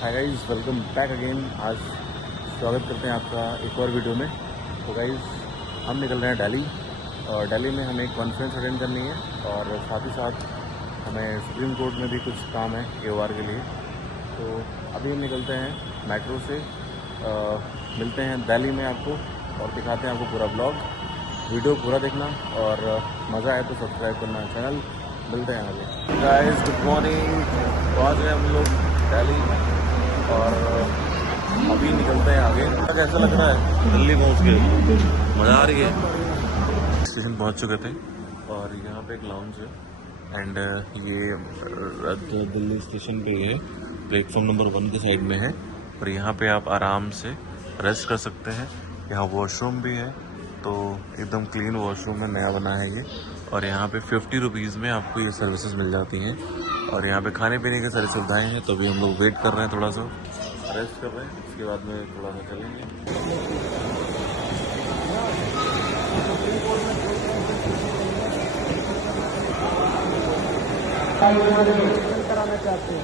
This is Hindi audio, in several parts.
Hi guys, welcome back again. आज स्वागत करते हैं आपका एक और वीडियो में। तो गाइस, हम निकल रहे हैं दिल्ली, और दिल्ली में हमें एक कॉन्फ्रेंस अटेंड करनी है, और साथ ही साथ हमें सुप्रीम कोर्ट में भी कुछ काम है AOR के लिए। तो अभी हम निकलते हैं मेट्रो से। मिलते हैं दिल्ली में आपको, और दिखाते हैं आपको पूरा ब्लॉग। वीडियो पूरा देखना, और मज़ा आए तो सब्सक्राइब करना चैनल। मिलते हैं आगे। Guys, good morning. पहुँच गए हम लोग दिल्ली, और अभी निकलते हैं आगे। कैसा लग रहा है दिल्ली पहुंच के? मज़ा आ रही है। स्टेशन पहुंच चुके थे, और यहाँ पे एक लाउंज है, एंड ये दिल्ली स्टेशन पे है, प्लेटफॉर्म नंबर 1 के साइड में है। और यहाँ पे आप आराम से रेस्ट कर सकते हैं। यहाँ वॉशरूम भी है, तो एकदम क्लीन वॉशरूम है, नया बना है ये। और यहाँ पे 50 रुपीज़ में आपको ये सर्विसेज मिल जाती हैं। और यहाँ पे खाने पीने की सारी सुविधाएं हैं। तो अभी हम लोग वेट कर रहे हैं, थोड़ा सा रेस्ट कर रहे हैं, इसके बाद में थोड़ा सा चलेंगे। कराना चाहते हैं।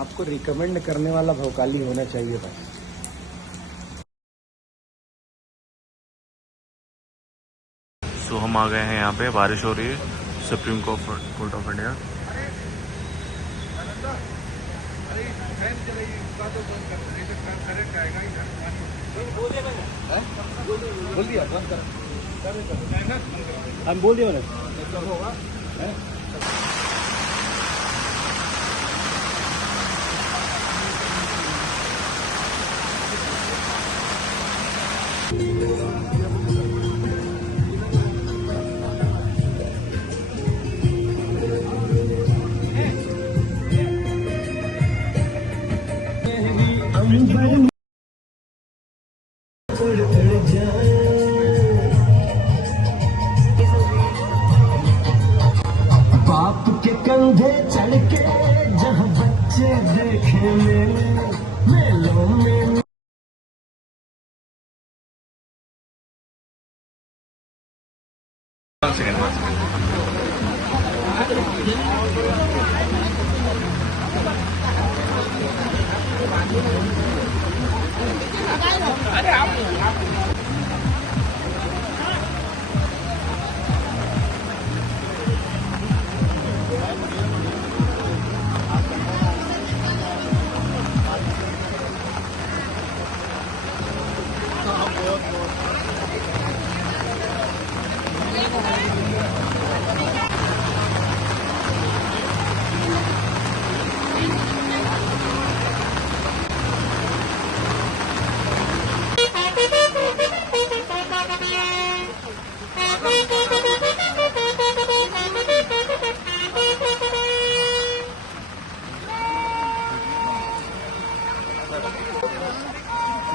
आपको रिकमेंड करने वाला भौकाली होना चाहिए बस। तो हम आ गए हैं यहाँ पे, बारिश हो रही है, सुप्रीम कोर्ट ऑफ इंडिया। बोल दिया, हम बोल दिया मैंने। बाप के कंधे चढ़ के जहाँ बच्चे देखे मेलों में।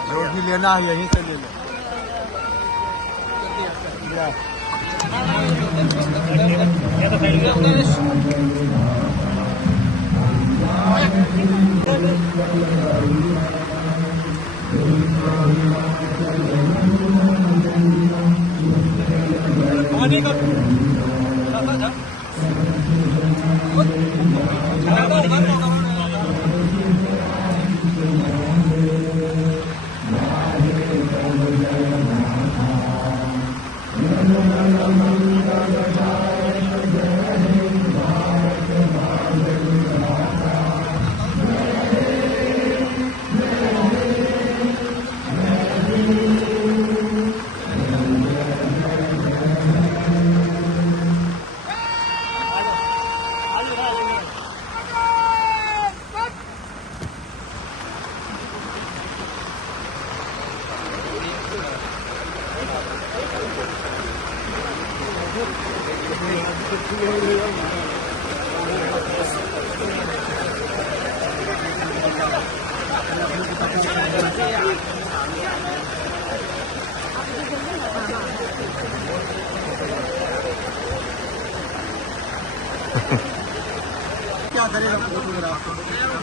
जो भी लेना है यहीं से ले लो। पानी का क्या करेगा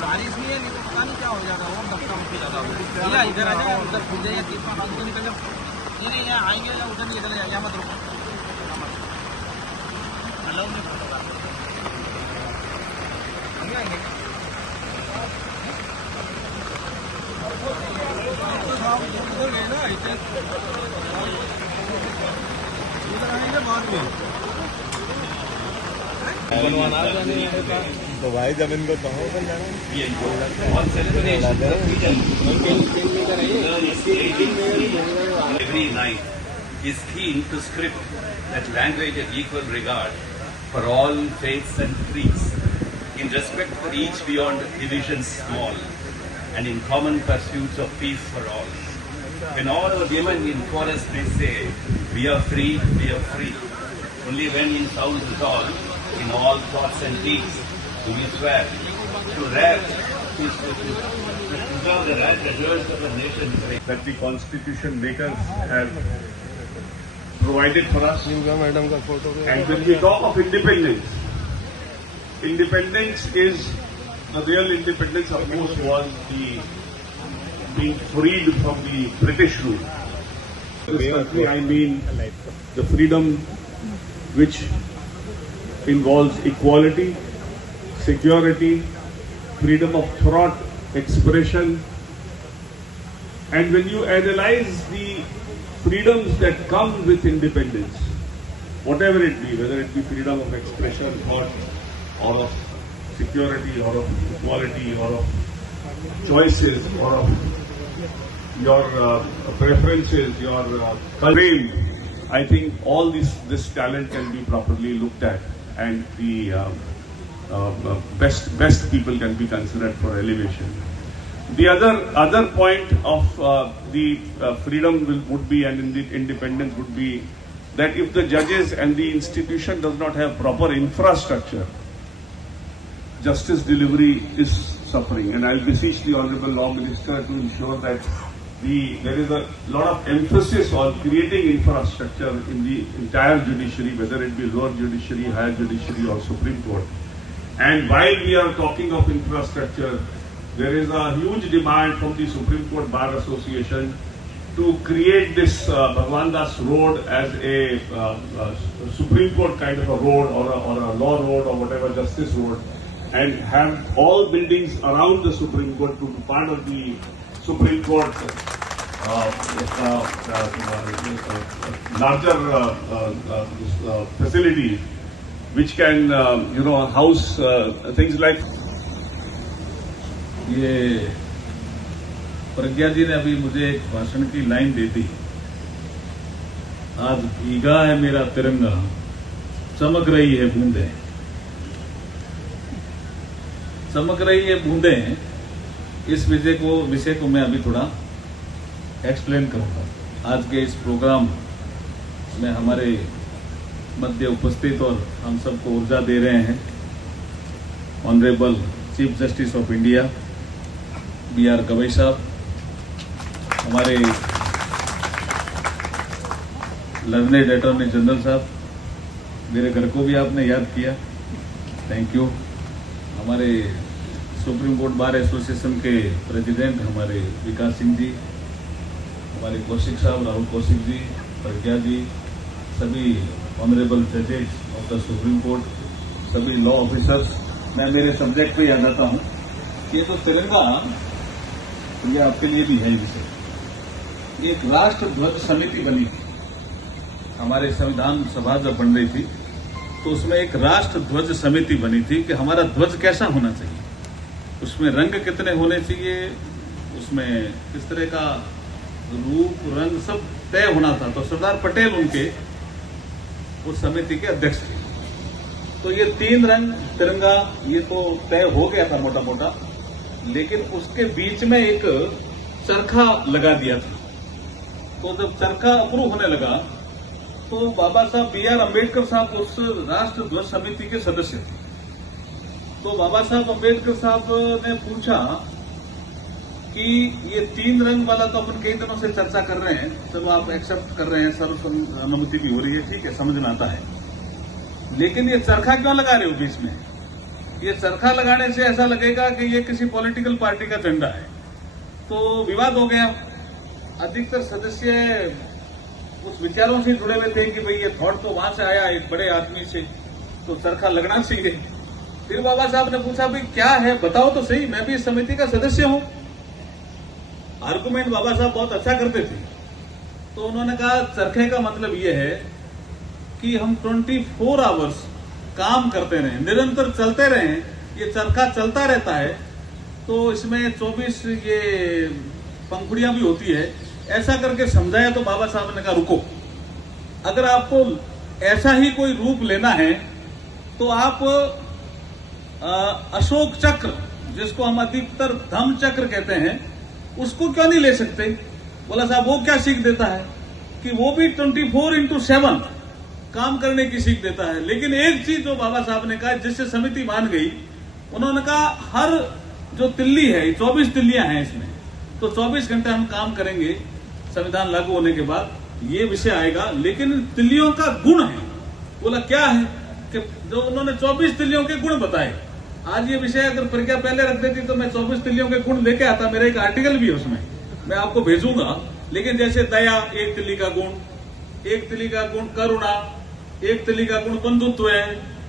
बारिश नहीं है, नहीं तो पता नहीं क्या हो जाएगा। और धक्का मुक्की ज्यादा होगा। इधर आ जाओ, उधर खुल जाएगा, 3 निकल जाओ। नहीं यहाँ आएंगे, उधर नहीं चले जाएंगे, मत रुको। तो भाई जब इनको कहो every night is keen to script that language of equal regard for all faiths and creeds, in respect for each beyond divisions small, and in common pursuits of peace for all. When all are given in chorus they say, we are free, only when in sound resolve, in all thoughts and deeds, do we swear to preserve the rare treasures of a nation that the constitution makers have provided for us. And when we talk of independence, independence is, the real independence of course was the being freed from the British rule. Specifically, I mean the freedom which involves equality, security, freedom of thought, expression. And when you analyze the freedoms that come with independence, whatever it be, whether it be freedom of expression, thought, or of security, or of equality, or of choices, or of your preferences, your culture, I think all this talent can be properly looked at, and the best people can be considered for elevation. The other point of the freedom would be, and the independence would be, that if the judges and the institution does not have proper infrastructure, justice delivery is suffering. And I will beseech the Honorable Law Minister to ensure that there is a lot of emphasis on creating infrastructure in the entire judiciary, whether it be lower judiciary, higher judiciary, or Supreme Court. And while we are talking of infrastructure, there is a huge demand from the Supreme Court Bar Association to create this Bhagwan Das Road as a Supreme Court kind of a road, or a law road, or whatever, justice road, and have all buildings around the Supreme Court to be part of the Supreme Court larger facility, which can house things like. ये प्रज्ञा जी ने अभी मुझे एक भाषण की लाइन दी थी, आज भीगा है मेरा तिरंगा, चमक रही है बूंदें, चमक रही है बूंदें। इस विषय को मैं अभी थोड़ा एक्सप्लेन करूंगा। आज के इस प्रोग्राम में हमारे मध्य उपस्थित और हम सबको ऊर्जा दे रहे हैं honourable chief justice of India B.R. Gavai साहब, हमारे लर्नेड अटॉर्नी जनरल साहब, मेरे घर को भी आपने याद किया, थैंक यू। हमारे सुप्रीम कोर्ट बार एसोसिएशन के प्रेसिडेंट हमारे विकास सिंह जी, हमारे कौशिक साहब, राहुल कौशिक जी, प्रज्ञा जी, सभी ऑनरेबल जजेस ऑफ द सुप्रीम कोर्ट, सभी लॉ ऑफिसर्स। मैं मेरे सब्जेक्ट पे याद आता हूं कि ये तो तिरंगा, ये आपके लिए भी है विषय। एक राष्ट्र ध्वज समिति बनी थी, हमारे संविधान सभा जब बन रही थी तो उसमें एक राष्ट्र ध्वज समिति बनी थी कि हमारा ध्वज कैसा होना चाहिए, उसमें रंग कितने होने चाहिए, उसमें किस तरह का रूप रंग सब तय होना था। तो सरदार पटेल उनके उस समिति के अध्यक्ष थे। तो ये 3 रंग तिरंगा ये तो तय हो गया था मोटा मोटा, लेकिन उसके बीच में एक चरखा लगा दिया था। तो जब चरखा अप्रूव होने लगा तो बाबा साहब B.R. अम्बेडकर साहब उस राष्ट्र ध्वज समिति के सदस्य थे। तो बाबा साहब अम्बेडकर साहब ने पूछा कि ये 3 रंग वाला तो अपन कई दिनों से चर्चा कर रहे हैं, चलो आप एक्सेप्ट कर रहे हैं, सर्व अनुमति भी हो रही है, ठीक है, समझ में आता है, लेकिन ये चरखा क्यों लगा रहे हो बीच में? ये चरखा लगाने से ऐसा लगेगा कि ये किसी पॉलिटिकल पार्टी का झंडा है। तो विवाद हो गया। अधिकतर सदस्य उस विचारों से जुड़े हुए थे कि भाई ये थॉट तो वहां से आया एक बड़े आदमी से, तो चरखा लगना चाहिए। फिर बाबा साहब ने पूछा भाई क्या है बताओ तो सही, मैं भी इस समिति का सदस्य हूं। आर्गुमेंट बाबा साहब बहुत अच्छा करते थे। तो उन्होंने कहा चरखे का मतलब यह है कि हम 24 आवर्स काम करते रहें, निरंतर चलते रहें, ये चरखा चलता रहता है तो इसमें 24 ये पंखुड़ियां भी होती है। ऐसा करके समझाया तो बाबा साहब ने कहा रुको, अगर आपको ऐसा ही कोई रूप लेना है तो आप अशोक चक्र, जिसको हम अधिकतर धम्म चक्र कहते हैं, उसको क्यों नहीं ले सकते। बोला साहब वो क्या सीख देता है कि वो भी 24/7 काम करने की सीख देता है। लेकिन एक चीज जो बाबा साहब ने कहा जिससे समिति मान गई, उन्होंने कहा हर जो तिल्ली है, 24 तिल्लियां हैं इसमें, तो 24 घंटे हम काम करेंगे संविधान लागू होने के बाद, ये विषय आएगा। लेकिन तिल्लियों का गुण है। बोला क्या है कि जो उन्होंने 24 तिल्लियों के गुण बताए। आज ये विषय अगर प्रज्ञा पहले रख देती तो मैं 24 तिल्लियों के गुण लेके आता, मेरा एक आर्टिकल भी है उसमें, मैं आपको भेजूंगा। लेकिन जैसे दया एक तिल्ली का गुण, एक तिल्ली का गुण करुणा, एक तिल्ली का गुण बंधुत्व है,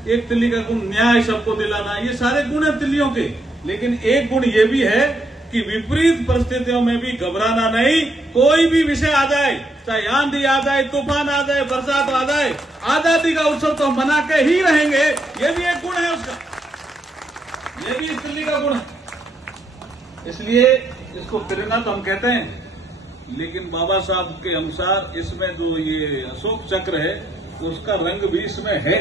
एक तिल्ली का गुण न्याय सबको दिलाना, ये सारे गुण है तिल्लियों के। लेकिन एक गुण ये भी है कि विपरीत परिस्थितियों में भी घबराना नहीं। कोई भी विषय आ जाए, चाहे आंधी आ जाए, तूफान आ जाए, बरसात आ जाए, आजादी का उत्सव तो मना के ही रहेंगे। ये भी एक गुण है उसका, ये भी इस तिल्ली का गुण है। इसलिए इसको प्रेरणा तो हम कहते हैं, लेकिन बाबा साहब के अनुसार इसमें जो ये अशोक चक्र है उसका रंग भी इसमें है।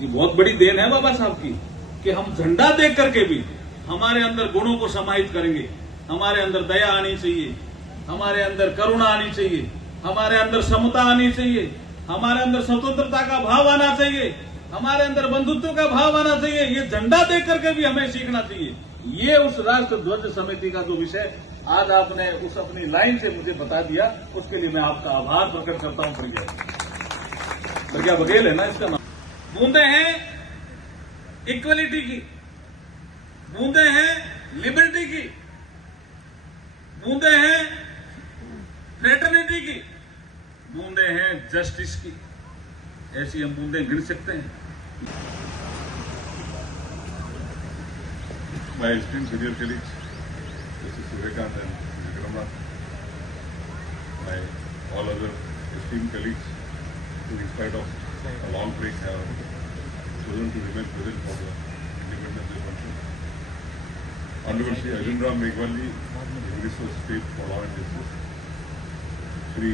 ये बहुत बड़ी देन है बाबा साहब की कि हम झंडा देख करके भी हमारे अंदर गुणों को समाहित करेंगे। हमारे अंदर दया आनी चाहिए, हमारे अंदर करुणा आनी चाहिए, हमारे अंदर समता आनी चाहिए, हमारे अंदर स्वतंत्रता का भाव आना चाहिए, हमारे अंदर बंधुत्व का भाव आना चाहिए। ये झंडा देख करके भी हमें सीखना चाहिए। ये उस राष्ट्र ध्वज समिति का जो विषय आज आपने उस अपनी लाइन से मुझे बता दिया, उसके लिए मैं आपका आभार प्रकट करता हूं। प्रज्ञा बघेल है ना इसका नाम। बूंदे हैं इक्वलिटी की, बूंदे हैं लिबर्टी की, बूंदे हैं फ्रेटर्निटी की, बूंदे हैं जस्टिस की। ऐसी हम बूंदे गिन सकते हैं। My esteemed senior colleagues, this is Vivekant and Vikramnath, my all other esteemed colleagues who in spite of a long break have chosen to remain present for the Independence Day function. Honorable Shri Arjun Ram Meghwal ji, Minister of State for Law and Justice, Shri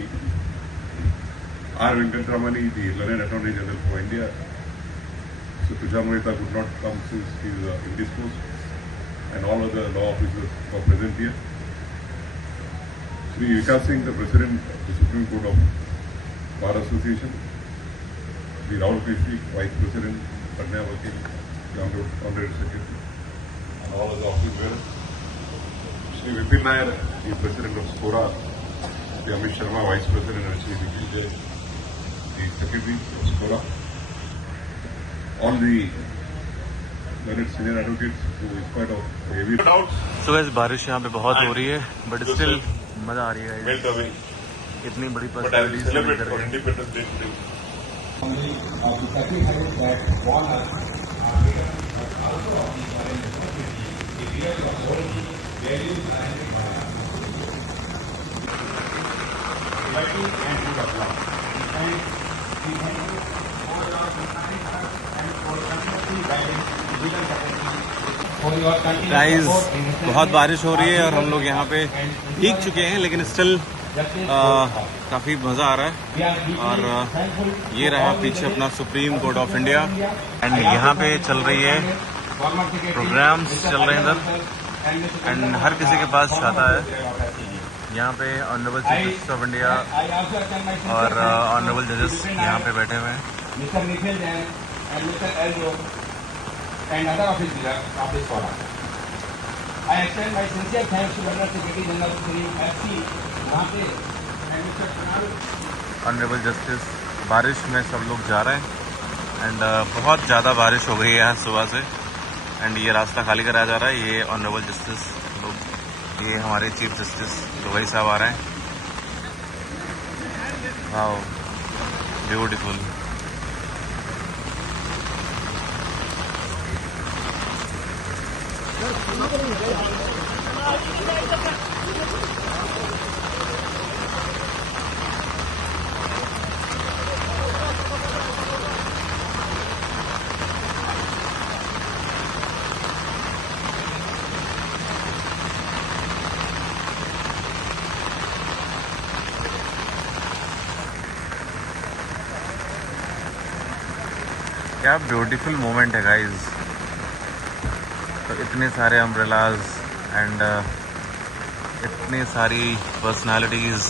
R. Venkatramani, the Learned Attorney General for India, Sir Tushar Mehta could not come since he is indisposed, and all other law officers who are present here. Shri Vikas Singh, the President of the Supreme Court of Bar Association, Shri Rahul Krishna, Vice President, Pradnya Vakil, the Honorary Secretary, and all other office bearers. Shri Vipin Nair, the President of SCORA, Shri Amit Sharma, Vice President, and Shri Nikhil Jay, the Secretary of SCORA. All the senior advocates who in spite of heavy doubts so guys बारिश यहाँ पे बहुत हो रही है, बट स्टिल मजा आ रही है। melt away. इतनी बड़ी But I will personality celebrate for Independence Day today. Guys बहुत बारिश हो रही है और हम लोग यहाँ पे भीग चुके हैं, लेकिन स्टिल काफ़ी मज़ा आ रहा है। और ये रहा पीछे अपना supreme court of India, and यहाँ पे चल रही है प्रोग्राम्स चल रहे हैं इधर, एंड हर किसी के पास छाता है। यहाँ पे honourable chief justice of India और ऑनरेबल जजेस यहाँ पे बैठे हुए हैं। Mr. Nikhil Jain and Mr. Eljo and other officers of this forum. I extend my sincere thanks to Governor Secretary General Shri FC Mahape and Mr. Kunal. Honourable justice, बारिश में सब लोग जा रहे हैं, एंड बहुत ज़्यादा बारिश हो गई है यहाँ सुबह से, एंड ये रास्ता खाली कराया जा रहा है। ये ऑनरेबल जस्टिस लोग, ये हमारे चीफ जस्टिस गवई साहब आ रहे हैं। Wow beautiful. क्या ब्यूटीफुल मोमेंट है गाइस। तो इतने सारे अम्ब्रेलाज एंड इतनी सारी पर्सनालिटीज़।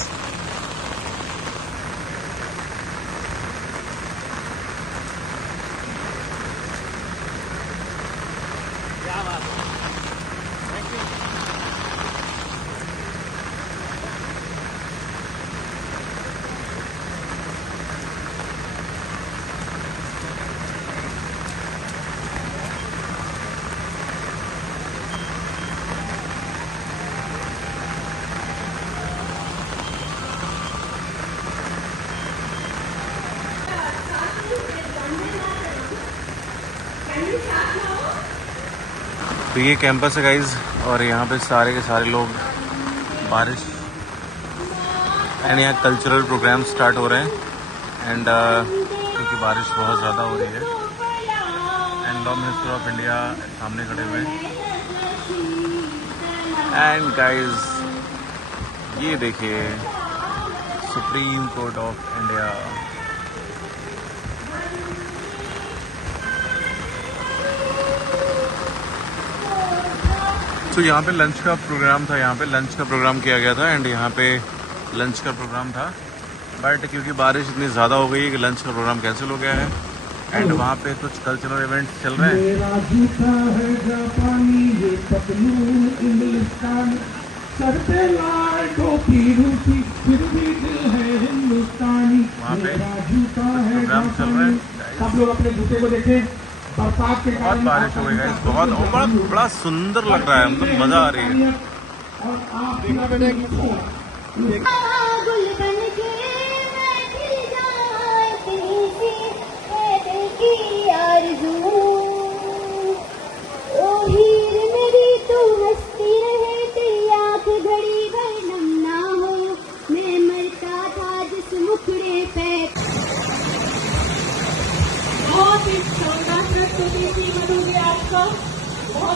तो ये कैंपस है गाइज, और यहाँ पे सारे के सारे लोग बारिश एंड यहाँ कल्चरल प्रोग्राम स्टार्ट हो रहे हैं। एंड क्योंकि बारिश बहुत ज़्यादा हो रही है and law minister of India सामने खड़े हुए हैं। एंड गाइज ये देखिए सुप्रीम कोर्ट ऑफ इंडिया। तो यहाँ पे लंच का प्रोग्राम था, यहाँ पे लंच का प्रोग्राम किया गया था एंड यहाँ पे लंच का प्रोग्राम था, बट क्योंकि बारिश इतनी ज़्यादा हो गई है कि लंच का प्रोग्राम कैंसिल हो गया है। एंड वहाँ पे कुछ कल्चरल इवेंट्स चल रहे हैं। वहाँ पे प्रोग्राम चल रहे हैं। सब लोग अपने जूते को देखें। बरसात के बहुत बारिश हो गई है, बहुत बड़ा सुंदर लग रहा है, मतलब मज़ा आ रही है। बहुत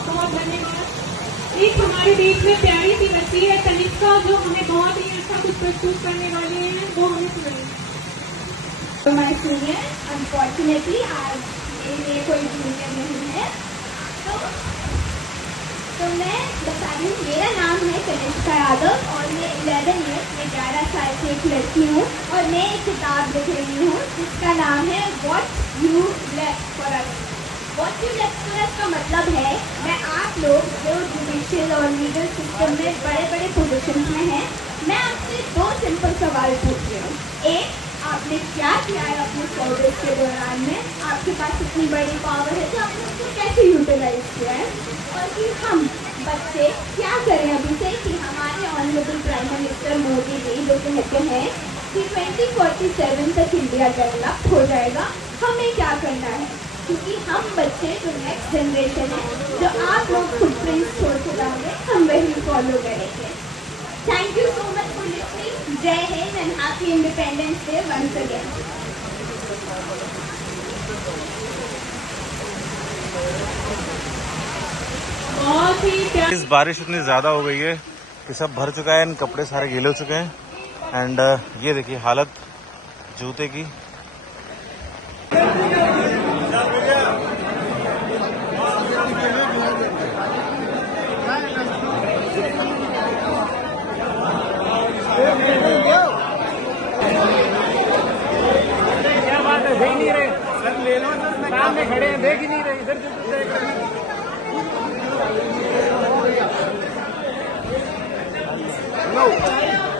बहुत धन्यवाद। एक हमारे बीच में प्यारी सी बच्ची है तनिष्का, जो हमें बहुत ही अच्छा कुछ प्रस्तुत करने वाली है, वो हमें सुनाएंगे। तो मैं जूनियर, अनफॉर्चुनेटली आज ये कोई जूनियर नहीं है। तो मैं बता रही हूँ, मेरा नाम है तनिष्का यादव और मैं 11 साल की एक लड़की हूँ और मैं एक किताब लिख रही हूँ जिसका नाम है what you left for us. What you left for us का मतलब है, मैं आप लोग जो जुडिशियल और लीगल सिस्टम में बड़े बड़े पोजीशन में हैं, मैं आपसे 2 सिंपल सवाल पूछ रही हूँ। एक, आपने क्या किया है अपने सर्विस के दौरान में, आपके पास इतनी बड़ी पावर है तो आपने उसको कैसे यूटिलाइज किया है। और फिर हम बच्चे क्या करें अभी से कि हमारे honourable prime minister Modi ji जो कहते हैं कि 2047 तक इंडिया डेवलप हो जाएगा, हमें क्या करना है, क्योंकि हम बच्चे जो नेक्स्ट जनरेशन है, जो आप लोग फुटप्रिंट्स छोड़ के जाओगे, हम वही फॉलो करेंगे। Thank you so much for listening. जय Hind and happy independence day once again. बहुत ही इस बारिश इतनी ज़्यादा हो गई है कि सब भर चुका है, कपड़े सारे गीले हो चुके हैं। एंड ये देखिए हालत जूते की। क्या बात है, देख नहीं रहे सर, ले लो सर, सामने खड़े हैं, देख ही नहीं रहे इधर No.